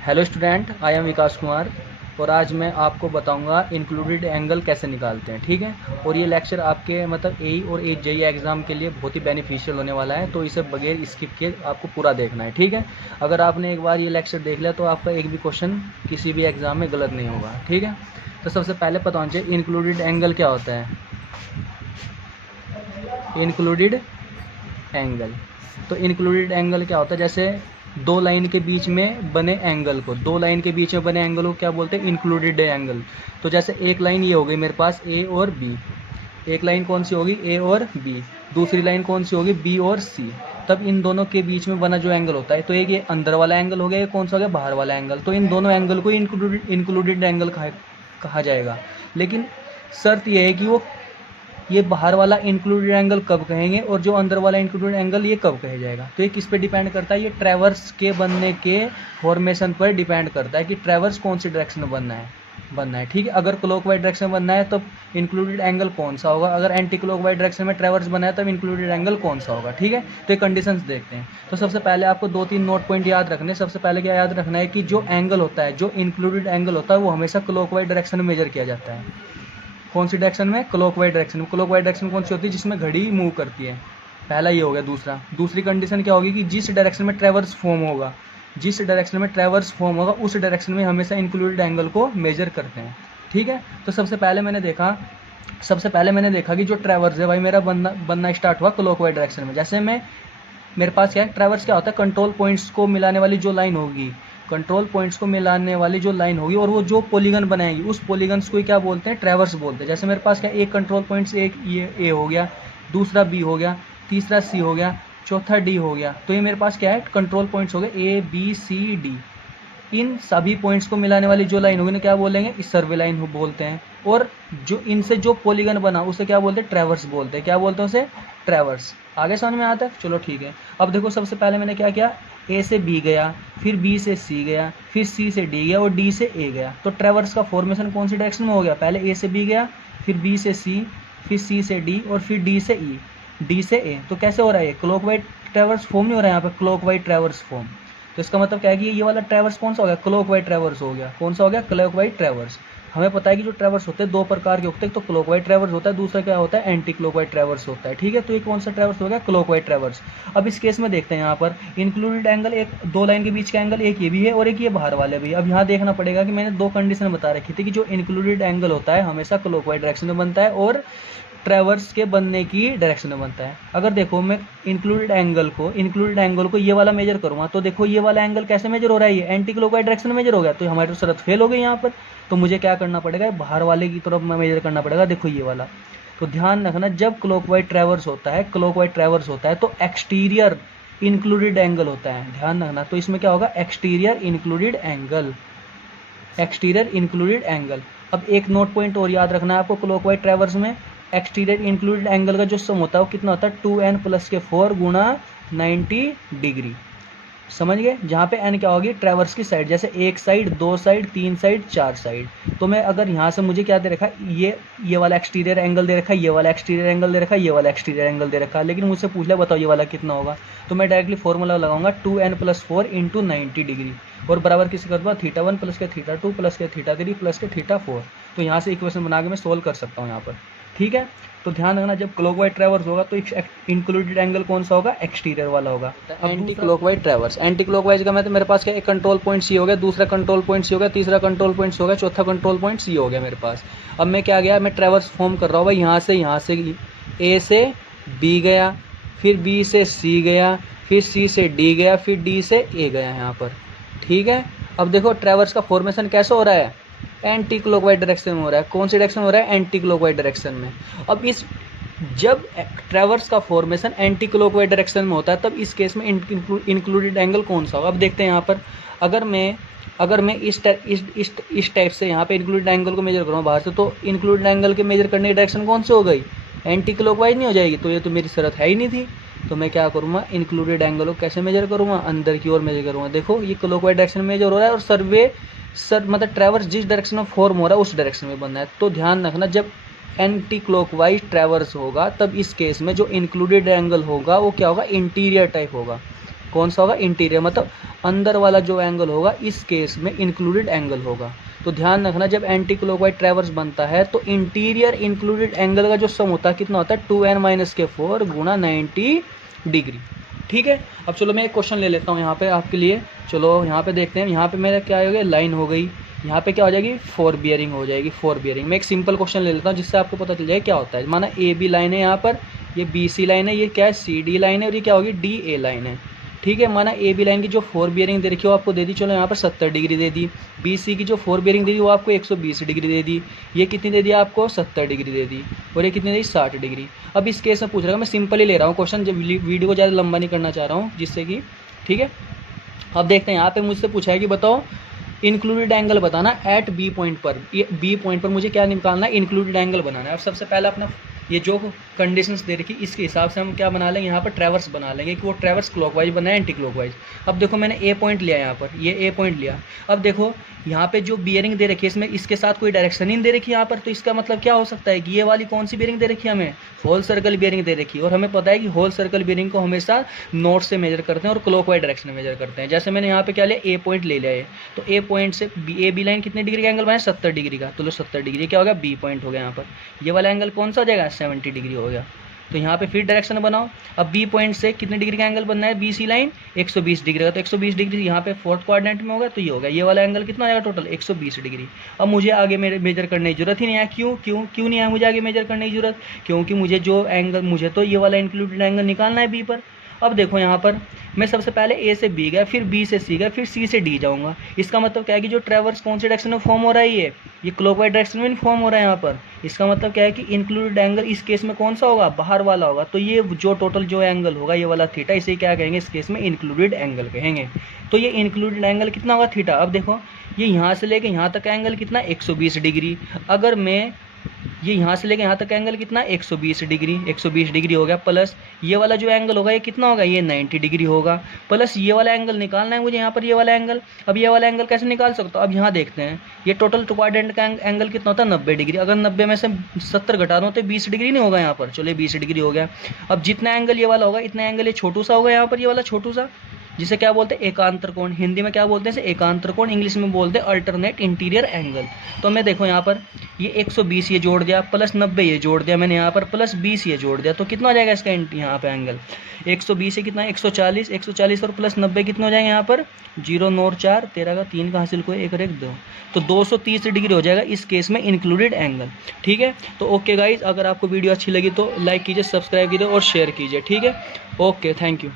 Hello student, I am विकास कुमार और आज मैं आपको बताऊंगा इंक्लूडेड एंगल कैसे निकालते हैं। ठीक है। और ये लेक्चर आपके मतलब एई और जेई एग्ज़ाम के लिए बहुत ही बेनिफिशियल होने वाला है, तो इसे बगैर स्किप किए आपको पूरा देखना है। ठीक है। अगर आपने एक बार ये लेक्चर देख लिया तो आपका एक भी क्वेश्चन किसी भी एग्ज़ाम में गलत नहीं होगा। ठीक है। तो सबसे पहले पता होना चाहिए इंक्लूडेड एंगल क्या होता है। इंक्लूडेड एंगल, तो इंक्लूडेड एंगल क्या होता है, जैसे दो लाइन के बीच में बने एंगल को, क्या बोलते हैं, इंक्लूडेड एंगल। तो जैसे एक लाइन ये हो गई मेरे पास ए और बी, एक लाइन कौन सी होगी, ए और बी, दूसरी लाइन कौन सी होगी, बी और सी। तब इन दोनों के बीच में बना जो एंगल होता है, तो एक ये अंदर वाला एंगल हो गया, ये कौन सा हो गया, बाहर वाला एंगल। तो इन दोनों एंगल को इंक्लूडेड एंगल कहा जाएगा। लेकिन शर्त यह है कि वो ये बाहर वाला इंक्लूडेड एंगल कब कहेंगे और जो अंदर वाला इंक्लूडेड एंगल ये कब कहा जाएगा। तो ये किस पे डिपेंड करता है, ये ट्रैवर्स के बनने के फॉर्मेशन पर डिपेंड करता है कि ट्रैवर्स कौन सी डायरेक्शन में बनना है। ठीक है। अगर क्लॉकवाइज डायरेक्शन में बनना है तब इंक्लूडेड एंगल कौन सा होगा, अगर एंटी क्लॉकवाइज डायरेक्शन में ट्रैवर्स बना है तब इंक्लूडेड एंगल कौन सा होगा। ठीक है। तो ये कंडीशंस देखते हैं। तो सबसे पहले आपको 2-3 नोट पॉइंट याद रखने। सबसे पहले क्या याद रखना है कि जो एंगल होता है, जो इंक्लूडेड एंगल होता है, वो हमेशा क्लॉकवाइज डायरेक्शन में मेजर किया जाता है। कौन सी डायरेक्शन में, क्लॉकवाइज डायरेक्शन में। क्लॉकवाइज डायरेक्शन कौन सी होती है, जिसमें घड़ी मूव करती है। पहला ये हो गया। दूसरी कंडीशन क्या होगी कि जिस डायरेक्शन में ट्रैवर्स फॉर्म होगा, उस डायरेक्शन में हमेशा इंक्लूडेड एंगल को मेजर करते हैं। ठीक है। तो सबसे पहले मैंने देखा कि जो ट्रैवर्स है भाई मेरा बनना स्टार्ट हुआ क्लॉकवाइज डायरेक्शन में। जैसे मेरे पास क्या है, ट्रैवर्स क्या होता है, कंट्रोल पॉइंट्स को मिलाने वाली जो लाइन होगी, और वो जो पॉलीगन बनाएगी उस पॉलीगन्स को क्या बोलते हैं, ट्रैवर्स बोलते हैं। जैसे मेरे पास क्या, एक कंट्रोल पॉइंट्स, एक ये ए हो गया, दूसरा बी हो गया, तीसरा सी हो गया, चौथा डी हो गया। तो ये मेरे पास क्या है, कंट्रोल पॉइंट्स हो गए ए बी सी डी। इन सभी पॉइंट्स को मिलाने वाली जो लाइन होगी ना क्या बोलेंगे, इस सर्वे लाइन बोलते हैं। और जो इनसे जो पॉलीगन बना उसे क्या बोलते हैं, ट्रैवर्स बोलते हैं। क्या बोलते हैं उसे, ट्रैवर्स। आगे समझ में आता है, चलो ठीक है। अब देखो सबसे पहले मैंने क्या किया, ए से बी गया, फिर बी से सी गया, फिर सी से डी गया और डी से ए गया। तो ट्रैवर्स का फॉर्मेशन कौन सी डायरेक्शन में हो गया, पहले ए से बी गया, फिर बी से सी, फिर सी से डी और फिर डी से ई, डी से ए। तो कैसे हो रहा है, ये क्लॉकवाइज ट्रैवर्स फॉर्म नहीं हो रहा है यहाँ पे, क्लॉकवाइज ट्रैवर्स फॉर्म। तो इसका मतलब क्या है कि ये वाला ट्रैवर्स कौन सा हो गया, क्लॉकवाइज ट्रैवर्स हो गया। कौन सा हो गया, क्लॉकवाइज ट्रैवर्स। हमें पता है कि जो ट्रैवर्स होते हैं दो प्रकार के होते हैं, तो क्लॉकवाइज ट्रैवर्स होता है, दूसरा क्या होता है, एंटी क्लॉकवाइज ट्रैवर्स होता है। ठीक है। तो ये कौन सा ट्रैवर्स हो गया, क्लॉकवाइज ट्रैवर्स। अब इस केस में देखते हैं यहाँ पर इंक्लूडेड एंगल, एक दो लाइन के बीच का एंगल, एक ये भी है और एक ये बाहर वाले भी। अब यहाँ देखना पड़ेगा कि मैंने दो कंडीशन बता रखी थी कि जो इंक्लूडेड एंगल होता है हमेशा क्लॉकवाइज डायरेक्शन में बनता है और ट्रैवर्स के बनने की डायरेक्शन में बनता है। अगर देखो मैं इंक्लूडेड एंगल को ये वाला मेजर करूँगा, तो देखो ये वाला एंगल कैसे मेजर हो रहा है, ये एंटी क्लॉकवाइज डायरेक्शन में मेजर हो गया। तो हमारी तो शर्त फेल हो गई यहाँ पर। तो मुझे क्या करना पड़ेगा, बाहर वाले की तरफ मेजर करना पड़ेगा। देखो ये वाला। तो ध्यान रखना, जब क्लॉकवाइज ट्रैवर्स होता है तो एक्सटीरियर इंक्लूडेड एंगल होता है। ध्यान रखना। तो इसमें क्या होगा, एक्सटीरियर इंक्लूडेड एंगल। अब एक नोट पॉइंट और याद रखना है आपको, क्लॉकवाइज ट्रैवर्स में एक्सटीरियर इंक्लूडेड एंगल का जो सम होता है वो कितना होता है, 2n + के 4 गुणा 90 डिग्री। समझ गए। जहाँ पे n क्या होगी, ट्रैवर्स की साइड, जैसे एक साइड, दो साइड, तीन साइड, चार साइड। तो मैं अगर यहाँ से मुझे क्या दे रखा है, ये वाला एक्सटीरियर एंगल दे रखा है, ये वाला एक्सटीरियर एंगल दे रखा है, ये वाला एक्सटीरियर एंगल दे रखा है, लेकिन मुझसे पूछ लिया बताओ ये वाला कितना होगा। तो मैं डायरेक्टली फॉर्मूला लगाऊंगा 2n + 4 × 90 डिग्री और बराबर किसी कर दूँगा θ1 + के θ2 + के θ3 + के θ4। तो यहाँ से इक्वेशन बना के मैं सोल्व कर सकता हूँ यहाँ पर। ठीक है। तो ध्यान रखना, जब क्लॉकवाइज ट्रैवर्स होगा तो इंक्लूडेड एंगल कौन सा होगा, एक्सटीरियर वाला होगा। Anti clockwise traverse, anti clockwise का मतलब मेरे पास क्या, एक कंट्रोल पॉइंट सी हो गया, दूसरा कंट्रोल पॉइंट सी हो गया, तीसरा कंट्रोल पॉइंट सी हो गया, चौथा कंट्रोल पॉइंट सी हो गया मेरे पास। अब मैं क्या गया, मैं ट्रैवर्स फॉर्म कर रहा हूँ भाई, यहाँ से ए से बी गया, फिर बी से सी गया, फिर सी से डी गया, फिर डी से ए गया यहाँ पर। ठीक है। अब देखो ट्रैवर्स का फॉर्मेशन कैसे हो रहा है, एंटी क्लॉकवाइज डायरेक्शन में हो रहा है। कौन सी डायरेक्शन में हो रहा है, एंटी क्लॉकवाइज डायरेक्शन में। अब जब ट्रैवर्स का फॉर्मेशन एंटी क्लॉकवाइज डायरेक्शन में होता है तब इस केस में इंक्लूडेड एंगल कौन सा होगा। अब देखते हैं यहाँ पर, अगर मैं इस टाइप से यहाँ पे इंक्लूडेड एंगल को मेजर करूँ बाहर से, तो इंक्लूडेड एंगल के मेजर करने की डायरेक्शन कौन सी हो गई, एंटी क्लॉकवाइज नहीं हो जाएगी। तो ये तो मेरी शर्त है ही नहीं थी। तो मैं क्या करूँगा, इंक्लूडेड एंगल को कैसे मेजर करूँगा, अंदर की ओर मेजर करूँगा। देखो ये क्लॉकवाइज डायरेक्शन में मेजर हो रहा है और मतलब ट्रैवर्स जिस डायरेक्शन में फॉर्म हो रहा है उस डायरेक्शन में बनना है। तो ध्यान रखना, जब एंटी क्लॉकवाइज ट्रैवर्स होगा तब इस केस में जो इंक्लूडेड एंगल होगा वो क्या होगा, इंटीरियर टाइप होगा। कौन सा होगा, इंटीरियर, मतलब अंदर वाला जो एंगल होगा इस केस में इंक्लूडेड एंगल होगा। तो ध्यान रखना जब एंटी क्लॉकवाइज ट्रैवर्स बनता है तो इंटीरियर इंक्लूडेड एंगल का जो सम होता है कितना होता है 2n-4 गुणा 90 डिग्री। ठीक है, अब चलो मैं एक क्वेश्चन ले लेता हूँ यहाँ पे आपके लिए। चलो यहाँ पे देखते हैं, यहाँ पे मेरा क्या हो गया, लाइन हो गई, यहाँ पे क्या हो जाएगी, 4 बियरिंग हो जाएगी, 4 बियरिंग। मैं एक सिंपल क्वेश्चन ले लेता हूँ जिससे आपको पता चल जाए क्या होता है। माना ए बी लाइन है यहाँ पर, ये बी सी लाइन है, ये क्या है सी डी लाइन है, और ये क्या होगी डी ए लाइन है। ठीक है, माना ए बी लाइन की जो 4 बियरिंग दे रखी है वो आपको दे दी, चलो यहाँ पर 70 डिग्री दे दी। बी सी की जो 4 बियरिंग दे दी वो आपको 120 डिग्री दे दी। ये कितनी दे दी आपको, 70 डिग्री दे दी, और ये कितनी दे दी, 60 डिग्री। अब इस केस में पूछ रहा है, मैं सिंपल ही ले रहा हूँ क्वेश्चन, जब वीडियो को ज़्यादा लंबा नहीं करना चाह रहा हूँ जिससे कि, ठीक है। अब देखते हैं, यहाँ पे मुझसे पूछा है कि बताओ इंक्लूडेड एंगल बताना एट बी पॉइंट पर। ये बी पॉइंट पर मुझे क्या निकालना है, इंक्लूडेड एंगल बनाना है। अब सबसे पहले अपना ये जो कंडीशंस दे रखी इसके हिसाब से हम क्या बना लेंगे, यहाँ पर ट्रैवर्स बना लेंगे कि वो ट्रैवर्स क्लॉकवाइज बना है एंटी क्लॉकवाइज। अब देखो मैंने ए पॉइंट लिया यहाँ पर, ये ए पॉइंट लिया। अब देखो यहाँ पे जो बियरिंग दे रखी है इसमें इसके साथ कोई डायरेक्शन ही नहीं दे रखी यहाँ पर, तो इसका मतलब क्या हो सकता है कि ये वाली कौन सी बियरिंग दे रखी है, हमें होल सर्कल बियरिंग दे रखी है। और हमें पता है कि होल सर्कल बियरिंग को हमेशा नॉर्थ से मेजर करते हैं और क्लॉकवाइज डायरेक्शन में मेजर करते हैं। जैसे मैंने यहाँ पे क्या लिया, ए पॉइंट ले लिया है, तो ए पॉइंट से ए बी लाइन कितने डिग्री का एंगल बनाया, 70 डिग्री का, तो लो 70 डिग्री क्या हो गया, बी पॉइंट हो गया। यहाँ पर ये वाला एंगल कौन सा हो जाएगा, 70 डिग्री हो गया। तो यहाँ पे फिर डायरेक्शन बनाओ। अब बी पॉइंट से कितने डिग्री का एंगल बनना है, बी सी लाइन 120 डिग्री का, तो 120 डिग्री यहाँ पे फोर्थ क्वाड्रेंट में होगा, तो ये होगा, ये वाला एंगल कितना आएगा टोटल 120 डिग्री। अब मुझे आगे मेजर करने की जरूरत ही नहीं है, क्यों नहीं है मुझे आगे मेजर करने की जरूरत, क्योंकि मुझे जो एंगल, मुझे तो ये वाला इंक्लूडेड एंगल निकालना है बी पर। अब देखो यहाँ पर मैं सबसे पहले ए से बी गया, फिर बी से सी गया, फिर सी से डी जाऊँगा। इसका मतलब क्या है कि जो ट्रैवर्स कौन से डायरेक्शन में फॉर्म हो रहा है, ये क्लॉकवाइज डायरेक्शन में फॉर्म हो रहा है यहाँ पर। इसका मतलब क्या है कि इंक्लूडेड एंगल इस केस में कौन सा होगा, बाहर वाला होगा। तो ये जो टोटल जो एंगल होगा ये वाला थीटा, इसे क्या कहेंगे इस केस में, इंक्लूडेड एंगल कहेंगे। तो ये इंक्लूडेड एंगल कितना होगा, थीटा। अब देखो ये यहाँ से लेके यहाँ तक एंगल कितना, 120 डिग्री। अगर मैं ये यहाँ से लेके यहाँ तक एंगल कितना, 120 डिग्री, 120 डिग्री हो गया, प्लस ये वाला जो एंगल होगा ये कितना होगा, ये 90 डिग्री होगा, प्लस ये वाला एंगल निकालना है मुझे यहाँ पर, ये वाला एंगल। अब ये वाला एंगल कैसे निकाल सकता हूँ, अब यहाँ देखते हैं ये टोटल क्वाड्रेंट का एंगल कितना होता है, 90 डिग्री। अगर 90 में से 70 घटा दो तो 20 डिग्री नहीं होगा यहाँ पर, चलिए 20 डिग्री हो गया। अब जितना एंगल ये वाला होगा इतना एंगल ये छोटू सा होगा यहाँ पर, ये वाला छोटू सा, जिसे क्या बोलते हैं, एकांतर कोण। हिंदी में क्या बोलते हैं इसे, एकांतर कोण। इंग्लिश में बोलते हैं अल्टरनेट इंटीरियर एंगल। तो मैं देखो यहाँ पर ये 120 ये जोड़ दिया, प्लस 90 ये जोड़ दिया मैंने यहाँ पर, प्लस 20 ये जोड़ दिया, तो कितना हो जाएगा इसका यहाँ पे एंगल, 120 से कितना 140, 140 और प्लस 90 कितने हो जाएंगे यहाँ पर, 0 9 4 13 का 3 का हासिल को 1 और 1 2, तो 230 डिग्री हो जाएगा इस केस में इंक्लूडेड एंगल। ठीक है, तो ओके गाइज, अगर आपको वीडियो अच्छी लगी तो लाइक कीजिए, सब्सक्राइब कीजिए और शेयर कीजिए। ठीक है, ओके, थैंक यू।